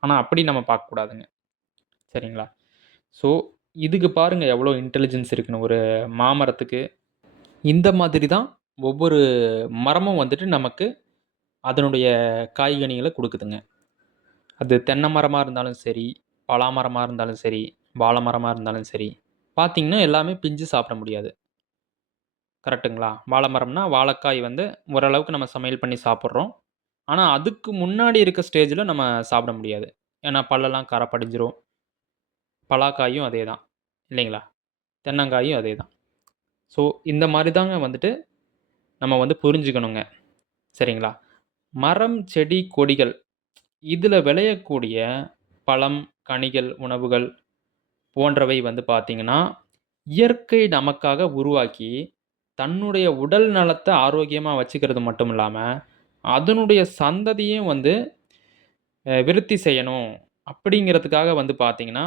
ஆனா, அப்படி நம்ம பார்க்கக்கூடாதுங்க. சரிங்களா? ஸோ, இதுக்கு பாருங்க எவ்வளோ இன்டெலிஜென்ஸ் இருக்குன்னு ஒரு மாமரத்துக்கு. இந்த மாதிரி தான் ஒவ்வொரு மரமும் வந்துட்டு நமக்கு அதனுடைய காய்கனிகள குடுக்குதுங்க. அது தென்னை மரமா இருந்தாலும் சரி, பலா மரமா இருந்தாலும் சரி, வாழை மரமா இருந்தாலும் சரி. பார்த்தீங்கன்னா, எல்லாமே பிஞ்சு சாப்பிட முடியாது. கரெக்ட்டுங்களா? வாழை மரம்னா, வாழைக்காய் வந்து ஓரளவுக்கு நம்ம சமையல் பண்ணி சாப்பிடுறோம். ஆனா, அதுக்கு முன்னாடி இருக்க ஸ்டேஜ்ல நம்ம சாப்பிட முடியாது. ஏன்னா, பல்லெல்லாம் கர படிஞ்சிரும். பலாக்காயும் அதே தான். இல்லைங்களா? தென்னங்காயும் அதே தான். ஸோ, இந்த மாரி தாங்க வந்துட்டு நம்ம வந்து புரிஞ்சுக்கணுங்க. சரிங்களா? மரம், செடி, கொடிகள் இதில விளையக்கூடிய பழம், கனிகள், உணவுகள் போன்றவை வந்து பார்த்தீங்கன்னா, இயற்கை நமக்காக உருவாக்கி, தன்னுடைய உடல் நலத்த ஆரோக்கியமா வச்சுக்கிறது மட்டும் இல்லாம, அதனுடைய சந்ததியும் வந்து விருத்தி செய்யணும். அப்படிங்கிறதுக்காக வந்து பார்த்தீங்கன்னா,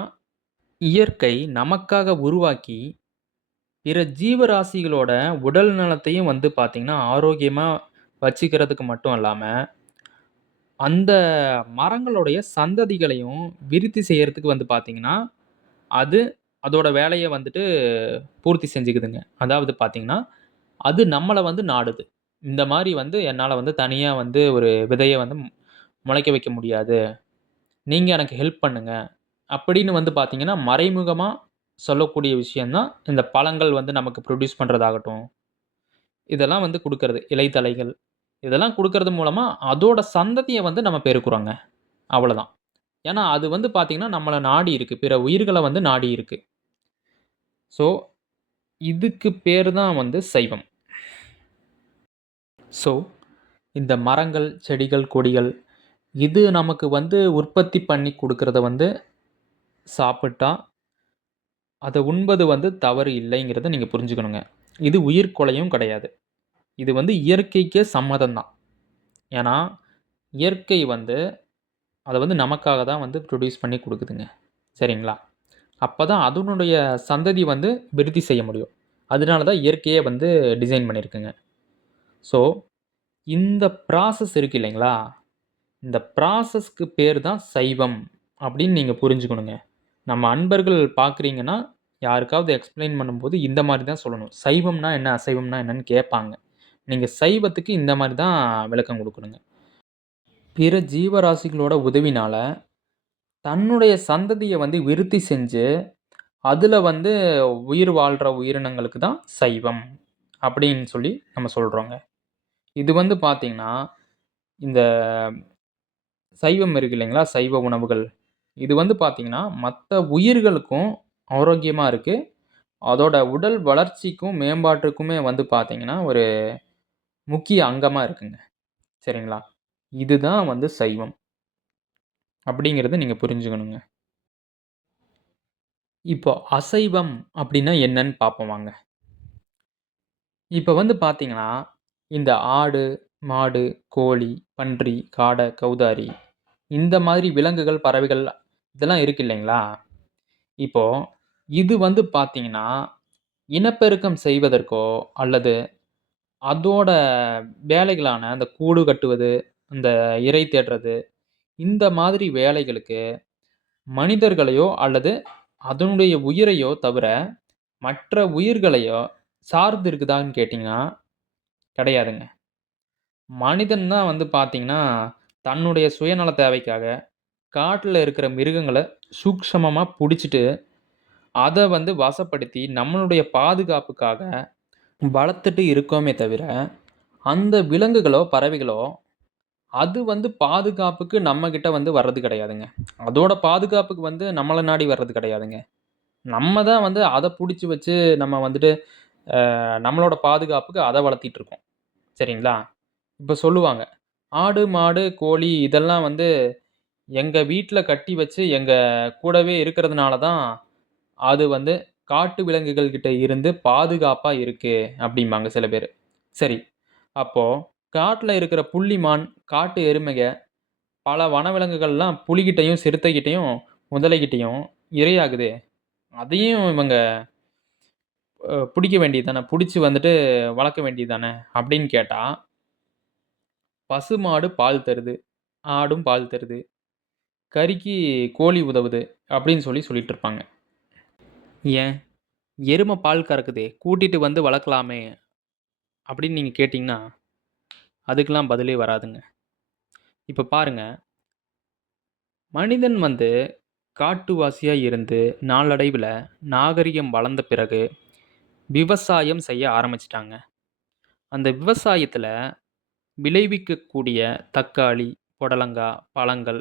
இயற்கை நமக்காக உருவாக்கி, பிற ஜீவராசிகளோட உடல் நலத்தையும் வந்து பார்த்தீங்கன்னா, ஆரோக்கியமா வச்சுக்கிறதுக்கு மட்டும் இல்லாம, அந்த மரங்களுடைய சந்ததிகளையும் விருத்தி செய்யறதுக்கு வந்து பார்த்தீங்கன்னா, அது அதோட வேலைய வந்துட்டு பூர்த்தி செஞ்சுக்குதுங்க. அதாவது பார்த்தீங்கன்னா, அது நம்மள வந்து நாடுது. இந்த மாரி வந்து என்னால வந்து தனியா வந்து ஒரு விதைய வந்து முளைக்க வைக்க முடியாது. நீங்க எனக்கு ஹெல்ப் பண்ணுங்க. அப்படின்னு வந்து பார்த்தீங்கன்னா, மறைமுகமா சொல்லக்கூடிய விஷயம் தான் இந்த பழங்கள் வந்து நமக்கு ப்ரொடியூஸ் பண்றதாகட்டும், இதெல்லாம் வந்து குடுக்கறது. இலைத்தழைகள். இதெல்லாம் குடுக்கறது மூலமா அதோட சந்ததிய வந்து நம்ம பெருக்குறோங்க. அவ்வளதான். ஏன்னா, அது வந்து பார்த்தீங்கன்னா, நம்மள நாடி இருக்கு. பிற உயிர்கள வந்து நாடி இருக்கு. ஸோ, இதுக்கு பேரு தான் வந்து சைவம். ஸோ, இந்த மரங்கள், செடிகள், கொடிகள் இது நமக்கு வந்து உற்பத்தி பண்ணி குடுக்கறத வந்து சாப்பிட்டா, அத உண்பது வந்து தவறு இல்லைங்கிறத நீங்க புரிஞ்சுக்கணுங்க. இது உயிர்க்கொலையும் கிடையாது. இது வந்து இயற்கைக்கே சம்மதம் தான். ஏன்னா, இயற்கை வந்து அத வந்து நமக்காக தான் வந்து ப்ரொடியூஸ் பண்ணி குடுக்குதுங்க. சரிங்களா? அப்பதான் அதனுடைய சந்ததி வந்து விருத்தி செய்ய முடியும். அதனால தான் இயற்கையே வந்து டிசைன் பண்ணியிருக்குங்க. ஸோ, இந்த ப்ராசஸ் இருக்கு இல்லைங்களா? இந்த ப்ராசஸ்க்கு பேர் தான் சைவம் அப்படின்னு நீங்க புரிஞ்சுக்கணுங்க. நம்ம அன்பர்கள் பார்க்குறீங்கன்னா, யாருக்காவது எக்ஸ்ப்ளைன் பண்ணும்போது இந்த மாரி தான் சொல்லணும். சைவம்னா என்ன? அசைவம்னா என்னன்னு கேட்பாங்க. நீங்க சைவத்துக்கு இந்த மாரி தான் விளக்கம் குடுக்கணுங்க. பிற ஜீவராசிகளோட உதவினால, தன்னுடைய சந்ததிய வந்து விருத்தி செஞ்சு, அதுல வந்து உயிர் வாழ்ற உயிரினங்களுக்கு தான் சைவம் அப்படின்னு சொல்லி நம்ம சொல்றோங்க. இது வந்து பார்த்தீங்கன்னா, இந்த சைவம் இருக்கு இல்லைங்களா? சைவ உணவுகள். இது வந்து பார்த்தீங்கன்னா, மத்த உயிர்களுக்கும் ஆரோக்கியமா இருக்கு. அதோட உடல் வளர்ச்சிக்கும், மேம்பாட்டுக்குமே வந்து பார்த்தீங்கன்னா, ஒரு முக்கிய அங்கமா இருக்குங்க. சரிங்களா? இதுதான் வந்து சைவம். அப்படிங்கிறத நீங்க புரிஞ்சுக்கணுங்க. இப்போ அசைவம் அப்படின்னா என்னன்னு பார்ப்போம் வாங்க. இப்ப வந்து பார்த்தீங்கன்னா, இந்த ஆடு, மாடு, கோழி, பன்றி, காடை, கௌதாரி இந்த மாதிரி விலங்குகள், பறவைகள் இதெல்லாம் இருக்கு இல்லைங்களா? இப்போ இது வந்து பார்த்தீங்கன்னா, இனப்பெருக்கம் செய்வதற்கோ அல்லது அதோட வேலைகளான அந்த கூடு கட்டுவது, அந்த இரை தேடுறது, இந்த மாதிரி வேலைகளுக்கு மனிதர்களையோ அல்லது அதனுடைய உயிரையோ தவிர, மற்ற உயிர்களையோ சார்ந்து இருக்குதான்னு கேட்டீங்கன்னா, கிடையாதுங்க. மனிதன் தான் வந்து பார்த்தீங்கன்னா, தன்னுடைய சுயநல தேவைக்காக காட்டுல இருக்கிற மிருகங்கள சூக்ஷமமா புடிச்சுட்டு, அத வந்து வசப்படுத்தி நம்மளுடைய பாதுகாப்புக்காக வளர்த்துட்டு இருக்கோமே தவிர, அந்த விலங்குகளோ, பறவைகளோ அது வந்து பாதுகாப்புக்கு நம்மகிட்ட வந்து வர்றது கிடையாதுங்க. அதோட பாதுகாப்புக்கு வந்து நம்மள நாடி வர்றது கிடையாதுங்க. நம்ம தான் வந்து அத புடிச்சு வச்சு நம்ம வந்துட்டு நம்மளோட பாதுகாப்புக்கு அத வளர்த்திட்டு இருக்கோம். சரிங்களா? இப்ப சொல்லுவாங்க, ஆடு, மாடு, கோழி இதெல்லாம் வந்து எங்க வீட்ல கட்டி வச்சு எங்க கூடவே இருக்கிறதுனால தான், அது வந்து காட்டு விலங்குகள் கிட்ட இருந்து பாதுகாப்பா இருக்கு அப்டிம்பாங்க சில பேரு. சரி, அப்போ காட்டுல இருக்கிற புள்ளிமான், காட்டு எருமைக பல வனவிலங்குகள்லாம் புலிகிட்டயும், சிறுத்தைகிட்டயும், முதலைகிட்டயும் இரையாகுதே. அதையும் இவங்க புடிக்க வேண்டியது தானே. புடிச்சு வந்துட்டு வளர்க்க வேண்டியது தானே அப்படின்னு கேட்டா, பசுமாடு பால் தருது, ஆடும் பால் தருது, கறிக்கு கோழி உதவுது அப்படின்னு சொல்லிட்டு இருப்பாங்க. ஏன் எரும பால் கறக்குதே, கூட்டிட்டு வந்து வளர்க்கலாமே அப்படின்னு நீங்க கேட்டீங்கன்னா, அதுக்கெல்லாம் பதிலே வராதுங்க. இப்ப பாருங்க, மனிதன் வந்து காட்டுவாசியா இருந்து நாளடைவில நாகரிகம் வளர்ந்த பிறகு விவசாயம் செய்ய ஆரம்பிச்சுட்டாங்க. அந்த விவசாயத்துல விளைவிக்கக்கூடிய தக்காளி, புடலங்கா, பழங்கள்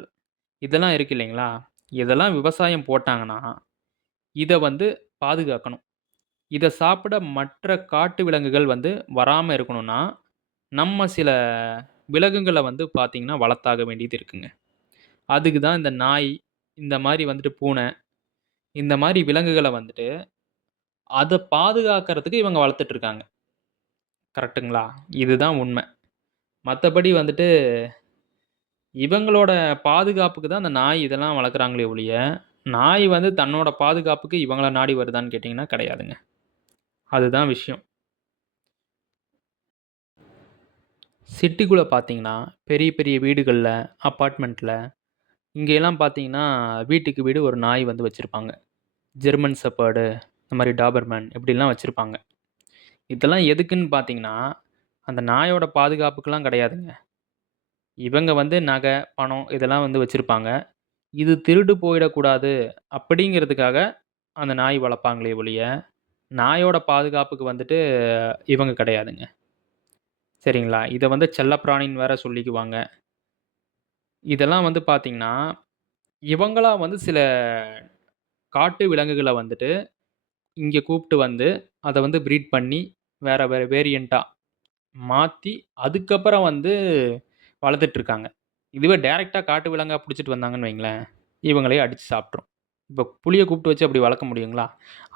இதெல்லாம் இருக்கு இல்லைங்களா? இதெல்லாம் விவசாயம் போட்டாங்கன்னா, இத வந்து பாதுகாக்கணும். இத சாப்பிட மற்ற காட்டு விலங்குகள் வந்து வராம இருக்கணும்னா, நம்ம சில விலங்குகள வந்து பார்த்தீங்கன்னா, வளர்த்தாக வேண்டியது இருக்குங்க. அதுக்கு தான் இந்த நாய், இந்த மாரி வந்துட்டு பூனை, இந்த மாரி விலங்குகள வந்துட்டு, அத பாதுகாக்கிறதுக்கு இவங்க வளர்த்துட்டு இருக்காங்க. கரெக்ட்டுங்களா? இதுதான் உண்ம. மத்தபடி வந்துட்டு இவங்களோட பாதுகாப்புக்கு தான் அந்த நாய் இதெல்லாம் வளர்க்குறாங்களே ஒழிய, நாய் வந்து தன்னோட பாதுகாப்புக்கு இவங்கள நாடி வருதான்னு கேட்டீங்கன்னா கிடையாதுங்க. அதுதான் விஷயம். சிட்டிக்குள்ள பார்த்தீங்கன்னா, பெரிய பெரிய வீடுகள்ல, அபார்ட்மெண்ட்ல இங்கேல்லாம் பார்த்தீங்கன்னா, வீட்டுக்கு வீடு ஒரு நாய் வந்து வச்சிருப்பாங்க. ஜெர்மன் ஷெப்பர்டு, இந்த மாரி டாபர்மேன் இப்படிலாம் வச்சிருப்பாங்க. இதெல்லாம் எதுக்குன்னு பார்த்தீங்கன்னா, அந்த நாயோட பாதுகாப்புக்கெல்லாம் கிடையாதுங்க. இவங்க வந்து நகை, பணம் இதெல்லாம் வந்து வச்சிருப்பாங்க. இது திருடு போயிடக்கூடாது அப்படிங்கிறதுக்காக அந்த நாய் வளர்ப்பாங்களே ஒழிய, நாயோட பாதுகாப்புக்கு வந்துட்டு இவங்க கிடையாதுங்க. சரிங்களா? இத வந்து செல்லப்பிராணின்னு வேற சொல்லிக்குவாங்க. இதெல்லாம் வந்து பார்த்தீங்கன்னா, இவங்களா வந்து சில காட்டு விலங்குகள வந்துட்டு இங்க கூப்ட்டு வந்து, அத வந்து ப்ரீட் பண்ணி, வேற வேற வேரியன்ட்டா மாத்தி, அதுக்கப்புறம் வந்து வளர்த்துட்டுருக்காங்க. இதுவே டைரக்ட்டா காட்டு விலங்கா புடிச்சிட்டு வந்தாங்கன்னு வைங்களேன், இவங்களயே அடிச்சு சாப்ட்டுரும். இப்ப புலிய கூப்ட்டு வச்சு அப்படி வளர்க்க முடியுங்களா?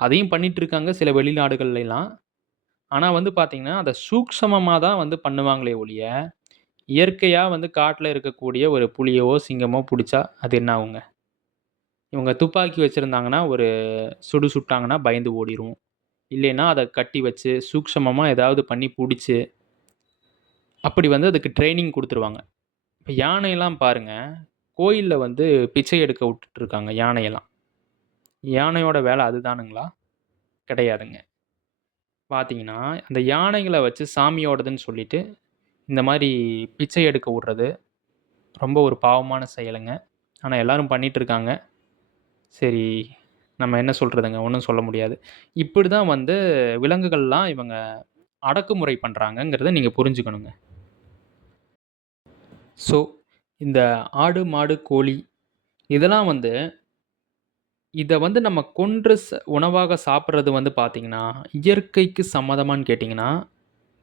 அதையும் பண்ணிட்டுருக்காங்க சில வெளிநாடுகள்லைலாம். ஆனா வந்து பார்த்தீங்கன்னா, அத சூக்ஷமமா தான் வந்து பண்ணுவாங்களே ஒழிய, இயற்கையா வந்து காட்ல இருக்கக்கூடிய ஒரு புலியவோ, சிங்கமோ புடிச்சா அது என்ன ஆகுங்க? இவங்க துப்பாக்கி வச்சிருந்தாங்கன்னா, ஒரு சுடு சுட்டாங்கன்னா பயந்து ஓடிரும். இல்லைன்னா, அத கட்டி வச்சு, சூக்ஷமமா ஏதாவது பண்ணி புடிச்சு, அப்படி வந்து அதுக்கு ட்ரெய்னிங் குடுத்துருவாங்க. இப்ப யானையெல்லாம் பாருங்க, கோயில்ல வந்து பிச்சை எடுக்க விட்டுட்டுருக்காங்க யானையெல்லாம். யானையோட வேல அதுதானுங்களா? கிடையாதுங்க. பார்த்தீங்கன்னா, அந்த யானைகள வச்சு சாமியோடதுன்னு சொல்லிட்டு, இந்த மாரி பிச்சை எடுக்க விடுறது, ரொம்ப ஒரு பாவமான செயலுங்க. ஆனா எல்லாரும் பண்ணிட்டுருக்காங்க. சரி, நம்ம என்ன சொல்றதுங்க? ஒண்ணும் சொல்ல முடியாது. இப்படி தான் வந்து விலங்குகள்லாம் இவங்க அடக்குமுறை பண்றாங்கங்கிறத நீங்க புரிஞ்சுக்கணுங்க. ஸோ, இந்த ஆடு, மாடு, கோழி இதெல்லாம் வந்து இத வந்து நம்ம கொன்று உணவாக சாப்பிடுறது வந்து பார்த்தீங்கன்னா, இயற்கைக்கு சம்மதமான்னு கேட்டீங்கன்னா,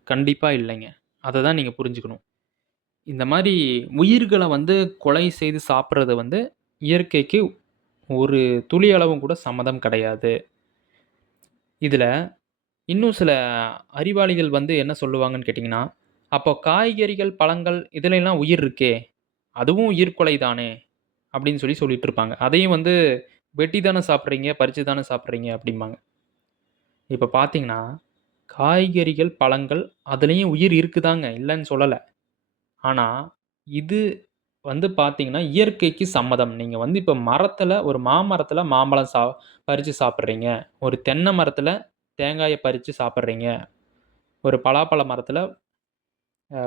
கண்டிப்பா இல்லைங்க. அத தான் நீங்க புரிஞ்சுக்கணும். இந்த மாரி உயிர்கள வந்து கொலை செய்து சாப்பிடுறது வந்து இயற்கைக்கு ஒரு துளி அளவும் கூட சம்மதம் கிடையாது. இதுல இன்னும் சில அறிவாளிகள் வந்து என்ன சொல்லுவாங்கன்னு கேட்டீங்கன்னா, "அப்போ காய்கறிகள், பழங்கள் இதுலலாம் உயிர் இருக்கே! அதுவும் உயிர்க்கொலை தானே!" அப்படின்னு சொல்லிட்டு இருப்பாங்க. அதையும் வந்து வெட்டி தானே சாப்பிடுறீங்க, பறிச்சு தானே சாப்பிடுறீங்க அப்படிம்பாங்க. இப்ப பார்த்தீங்கன்னா, காய்கறிகள், பழங்கள் அதுலயும் உயிர் இருக்குதாங்க, இல்லன்னு சொல்லல. ஆனா, இது வந்து பார்த்தீங்கன்னா, இயற்கைக்கு சம்மதம். நீங்க வந்து இப்ப மரத்துல ஒரு மாமரத்துல மாம்பழம் பறிச்சு சாப்பிடுறீங்க. ஒரு தென்னை மரத்துல தேங்காய பறிச்சு சாப்பிடுறீங்க. ஒரு பலாப்பழ மரத்துல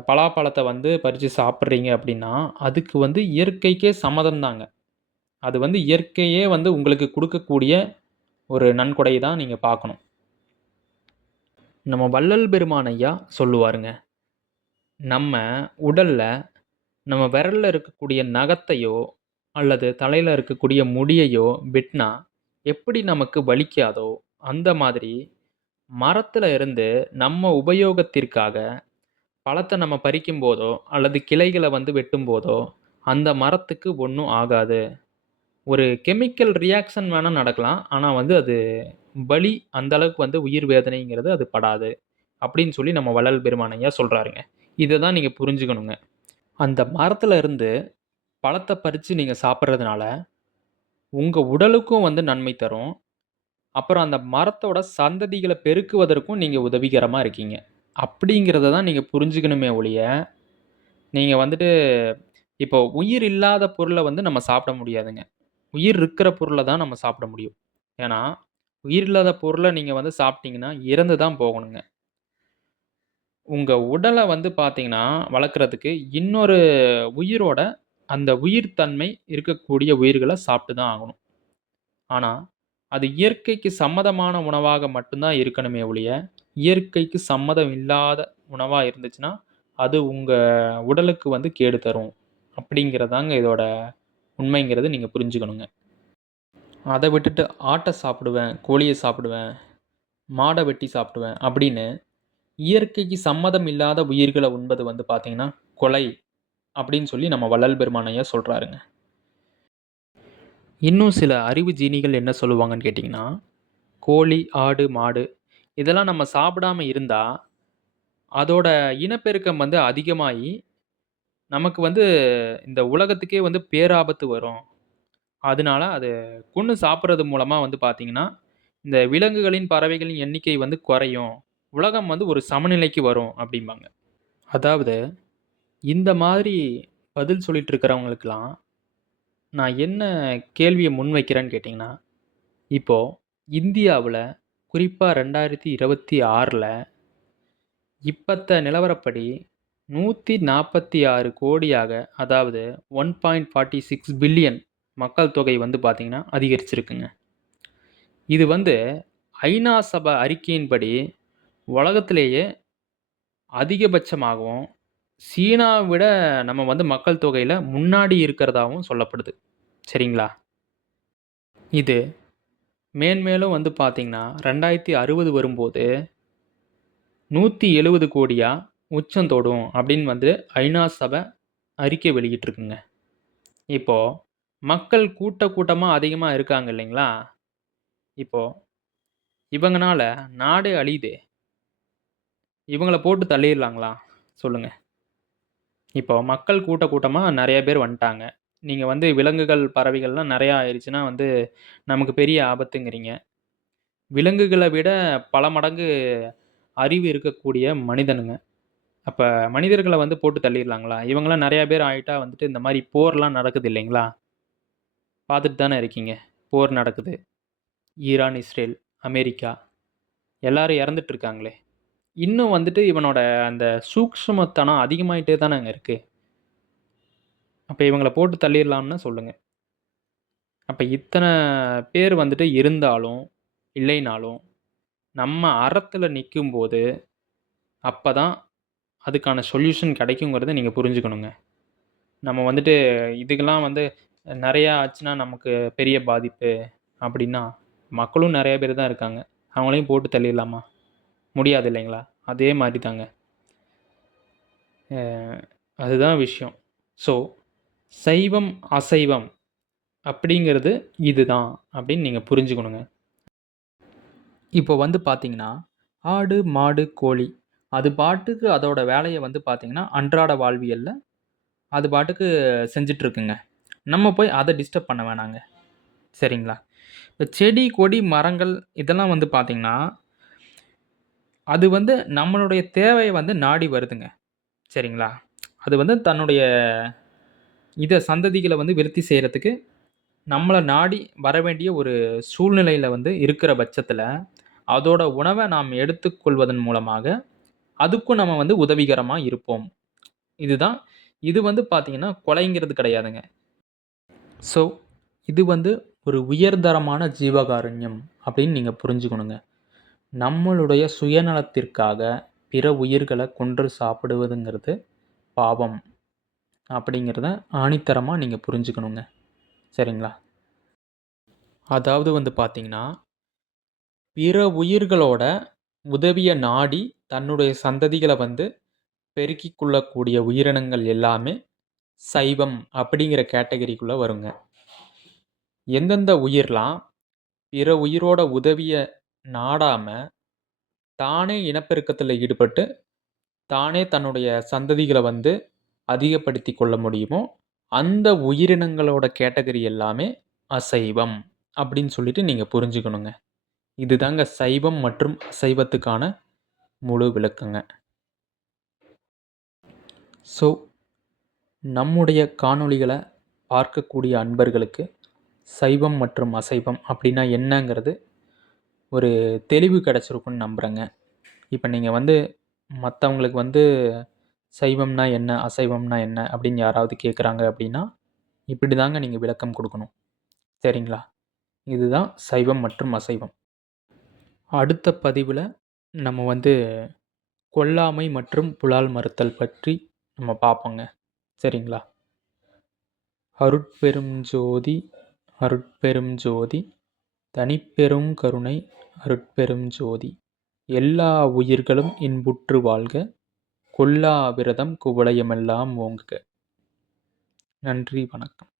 பலாப்பழத்த வந்து பறிச்சு சாப்பிடுறீங்க அப்படின்னா, அதுக்கு வந்து இயற்கைக்கே சம்மதம் தாங்க. அது வந்து இயற்கையே வந்து உங்களுக்கு குடுக்கக்கூடிய ஒரு நன்கொடை தான் நீங்க பார்க்கணும். நம்ம வள்ளல் பெருமான் ஐயா சொல்லுவாருங்க. நம்ம உடல்ல நம்ம விரல்ல இருக்கக்கூடிய நகத்தையோ, அல்லது தலையில இருக்கக்கூடிய முடியையோ வெட்னா, எப்படி நமக்கு வலிக்காதோ, அந்த மாதிரி மரத்துல இருந்து நம்ம உபயோகத்திற்காக பழத்த நம்ம பறிக்கும்போதோ, அல்லது கிளைகள வந்து வெட்டும்போதோ, அந்த மரத்துக்கு ஒண்ணும் ஆகாது. ஒரு கெமிக்கல் ரியாக்ஷன் வேணா நடக்கலாம். ஆனா வந்து அது வலி அந்த அளவுக்கு வந்து உயிர் வேதனைங்கிறது அது படாது. அப்படின்னு சொல்லி நம்ம வள்ளல் பெருமான் ஐயா சொல்றாருங்க. இத தான் நீங்க புரிஞ்சுக்கணுங்க. அந்த மரத்துல இருந்து பழத்த பறிச்சு நீங்க சாப்பிடுறதுனால, உங்க உடலுக்கும் வந்து நன்மை தரும். அப்புறம் அந்த மரத்தோட சந்ததிகள பெருக்குவதற்கும் நீங்க உதவிகரமா இருக்கீங்க. அப்படிங்கிறத தான் நீங்க புரிஞ்சுக்கணுமே ஒழிய, நீங்க வந்துட்டு இப்போ உயிர் இல்லாத பொருள வந்து நம்ம சாப்பிட முடியாதுங்க. உயிர் இருக்கிற பொருள தான் நம்ம சாப்பிட முடியும். ஏன்னா, உயிர் இல்லாத பொருள நீங்க வந்து சாப்பிட்டீங்கன்னா, இறந்து தான் போகணுங்க. உங்க உடல வந்து பார்த்தீங்கன்னா, வளர்க்கறதுக்கு இன்னொரு உயிரோட அந்த உயிர் தன்மை இருக்கக்கூடிய உயிர்கள சாப்பிட்டு தான் ஆகணும். ஆனா, அது இயற்கைக்கு சம்மதமான உணவாக மட்டும் தான் இருக்கணுமே ஒழிய, இயற்கைக்கு சம்மதம் இல்லாத உணவா இருந்துச்சுன்னா, அது உங்க உடலுக்கு வந்து கேடு தரும். அப்படிங்கிறதாங்க இதோட உண்மைங்கிறத நீங்க புரிஞ்சுக்கணுங்க. அத விட்டுட்டு ஆட்ட சாப்பிடுவேன், கோழிய சாப்பிடுவேன், மாட வெட்டி சாப்பிடுவேன் அப்படின்னு இயற்கைக்கு சம்மதம் இல்லாத உயிர்கள உண்பது வந்து பார்த்தீங்கன்னா, கொலை அப்படின்னு சொல்லி நம்ம வள்ளல் பெருமான் ஐயா சொல்றாருங்க. இன்னும் சில அறிவு ஜீனிகள் என்ன சொல்லுவாங்கன்னு கேட்டீங்கன்னா, கோழி, ஆடு, மாடு இதெல்லாம் நம்ம சாப்பிடாம இருந்தா, அதோட இனப்பெருக்கம் வந்து அதிகமாயி, நமக்கு வந்து இந்த உலகத்துக்கே வந்து பேராபத்து வரும். அதனால அத கொன்னு சாப்பிடுறது மூலமா வந்து பார்த்தீங்கன்னா, இந்த விலங்குகளின், பறவைகளின் எண்ணிக்கை வந்து குறையும். உலகம் வந்து ஒரு சமநிலைக்கு வரும் அப்படிம்பாங்க. அதாவது இந்த மாதிரி பதில் சொல்லிட்டு இருக்கிறவங்களுக்கெல்லாம், நான் என்ன கேள்விய முன்வைக்கிறேன்னு கேட்டீங்கன்னா, இப்போ இந்தியாவுல குறிப்பா 2026ல இப்பத்த நிலவரப்படி 146 கோடியாக, அதாவது 1.46 பில்லியன் மக்கள் தொகை வந்து பார்த்தீங்கன்னா, அதிகரிச்சிருக்குங்க. இது வந்து ஐநா சபை அறிக்கையின்படி உலகத்திலேயே அதிகபட்சமாகவும், சீனாவ விட நம்ம வந்து மக்கள் தொகையில முன்னாடி இருக்கிறதாவும் சொல்லப்படுது. சரிங்களா? இது மேன்மேலும் வந்து பார்த்தீங்கன்னா, 2060 வரும்போது 170 கோடியா உச்சம் தொடும் அப்படின்னு வந்து ஐநா சபை அறிக்கை வெளியிட்டிருக்குங்க. இப்போ மக்கள் கூட்டமா அதிகமா இருக்காங்க இல்லைங்களா? இப்போ இவங்கனால நாடே அழியுதே. இவங்கள போட்டு தள்ளிர்லாங்களா? சொல்லுங்க. இப்போ மக்கள் கூட்டமா நெறைய பேர் வந்துட்டாங்க. நீங்க வந்து விலங்குகள், பறவைகள்லாம் நெறையா ஆயிருச்சுன்னா வந்து நமக்கு பெரிய ஆபத்துங்கிறீங்க. விலங்குகள விட பல மடங்கு அறிவு இருக்கக்கூடிய மனிதனுங்க. அப்ப மனிதர்கள வந்து போட்டு தள்ளிர்லாங்களா? இவங்கலாம் நெறைய பேர் ஆயிட்டா வந்துட்டு இந்த மாரி போர்லாம் நடக்குது இல்லைங்களா? பார்த்துட்டு தானே இருக்கீங்க. போர் நடக்குது. ஈரான், இஸ்ரேல், அமெரிக்கா எல்லாரும் இறந்துட்டு இருக்காங்களே! இன்னும் வந்துட்டு இவனோட அந்த சூக்ஷ்மத்தனம் அதிகமாயிட்டே தானங்க இருக்கு. அப்ப இவங்கள போட்டு தள்ளிர்லாம்னு சொல்லுங்க. அப்ப இத்தன பேர் வந்துட்டு இருந்தாலும், இல்லைனாலும், நம்ம அறத்துல நிக்கும்போது, அப்பதான் அதுக்கான சொல்யூஷன் கிடைக்குங்கிறத நீங்க புரிஞ்சுக்கணுங்க. நம்ம வந்துட்டு இதுக்கெல்லாம் வந்து நெறையா ஆச்சுன்னா நமக்கு பெரிய பாதிப்பு அப்டின்னா, மக்களும் நெறைய பேர் தான் இருக்காங்க. அவங்களையும் போட்டு தள்ளிர்லாமா? முடியாது இல்லைங்களா? அதே மாரி தாங்க. அ அதுதான் விஷயம். ஸோ, சைவம், அசைவம் அப்படிங்கிறது இதுதான் அப்படின்னு நீங்க புரிஞ்சுக்கணுங்க. இப்போ வந்து பார்த்தீங்கன்னா, ஆடு, மாடு, கோழி அது பாட்டுக்கு அதோட வேலைய வந்து பார்த்தீங்கன்னா, அன்றாட வாழ்வியல்ல அது பாட்டுக்கு செஞ்சுட்டு இருக்குங்க. நம்ம போய் அத டிஸ்டர்ப் பண்ண வேணாங்க. சரிங்களா? இப்ப செடி, கொடி, மரங்கள் இதெல்லாம் வந்து பார்த்தீங்கன்னா, அது வந்து நம்மளுடைய தேவைய வந்து நாடி வருதுங்க. சரிங்களா? அது வந்து தன்னுடைய சந்ததிகள வந்து விருத்தி செய்றதுக்கு நம்மள நாடி வரவேண்டிய ஒரு சூழ்நிலையில வந்து இருக்கிற பட்சத்தில, அதோட உணவ நாம் எடுத்துக்கொள்வதன் மூலமாக, அதுக்கும் நம்ம வந்து உதவிகரமா இருப்போம். இதுதான் இது வந்து பார்த்தீங்கன்னா, கொலைங்கிறது கிடையாதுங்க. ஸோ, இது வந்து ஒரு உயர்தரமான ஜீவகாருண்யம் அப்படின்னு நீங்க புரிஞ்சுக்கணுங்க. நம்மளுடைய சுயநலத்திற்காக பிற உயிர்கள கொன்று சாப்பிடுவதுங்கிறது பாவம் அப்படிங்கிறத ஆணித்தரமா நீங்க புரிஞ்சுக்கணுங்க. சரிங்களா? அதாவது வந்து பார்த்தீங்கன்னா பிற உயிர்களோட உதவிய நாடி தன்னுடைய சந்ததிகள வந்து பெருக்கிக் கொள்ளக்கூடிய உயிரினங்கள் எல்லாமே சைவம் அப்படிங்கிற கேட்டகரிக்குள்ள வருங்க. எந்தெந்த உயிர்லாம் பிற உயிரோட உதவிய நாடாம, தானே இனப்பெருக்கத்துல ஈடுபட்டு, தானே தன்னுடைய சந்ததிகள வந்து அதிகப்படுத்திக் கொள்ள முடியுமோ, அந்த உயிரினங்களோட கேட்டகரி எல்லாமே அசைவம் அப்படின்னு சொல்லிட்டு நீங்க புரிஞ்சுக்கணுங்க. இதுதாங்க சைவம் மற்றும் அசைவத்துக்கான முழு விளக்கங்க. ஸோ, நம்முடைய காணொளிகள பார்க்கக்கூடிய அன்பர்களுக்கு, சைவம் மற்றும் அசைவம் அப்படின்னா என்னங்கிறது ஒரு தெளிவு கிடைச்சிருக்கும்னு நம்புறேங்க. இப்ப நீங்க வந்து மத்தவங்களுக்கு வந்து சைவம்னா என்ன? அசைவம்னா என்ன? அப்படின்னு யாராவது கேட்குறாங்க அப்படின்னா, இப்படிதாங்க நீங்க விளக்கம் குடுக்கணும். சரிங்களா? இதுதான் சைவம் மற்றும் அசைவம். அடுத்த பதிவுல நம்ம வந்து கொல்லாமை மற்றும் புலால் மறுத்தல் பற்றி நம்ம பார்ப்போங்க. சரிங்களா? அருட்பெரும் ஜோதி அருட்பெரும் ஜோதி தனிப்பெரும் கருணை அருட்பெரும் ஜோதி எல்லா உயிர்களும் இன்புற்று வாழ்க கொல்லா விரதம் குவலயமெல்லாம் ஓங்குக. நன்றி வணக்கம்.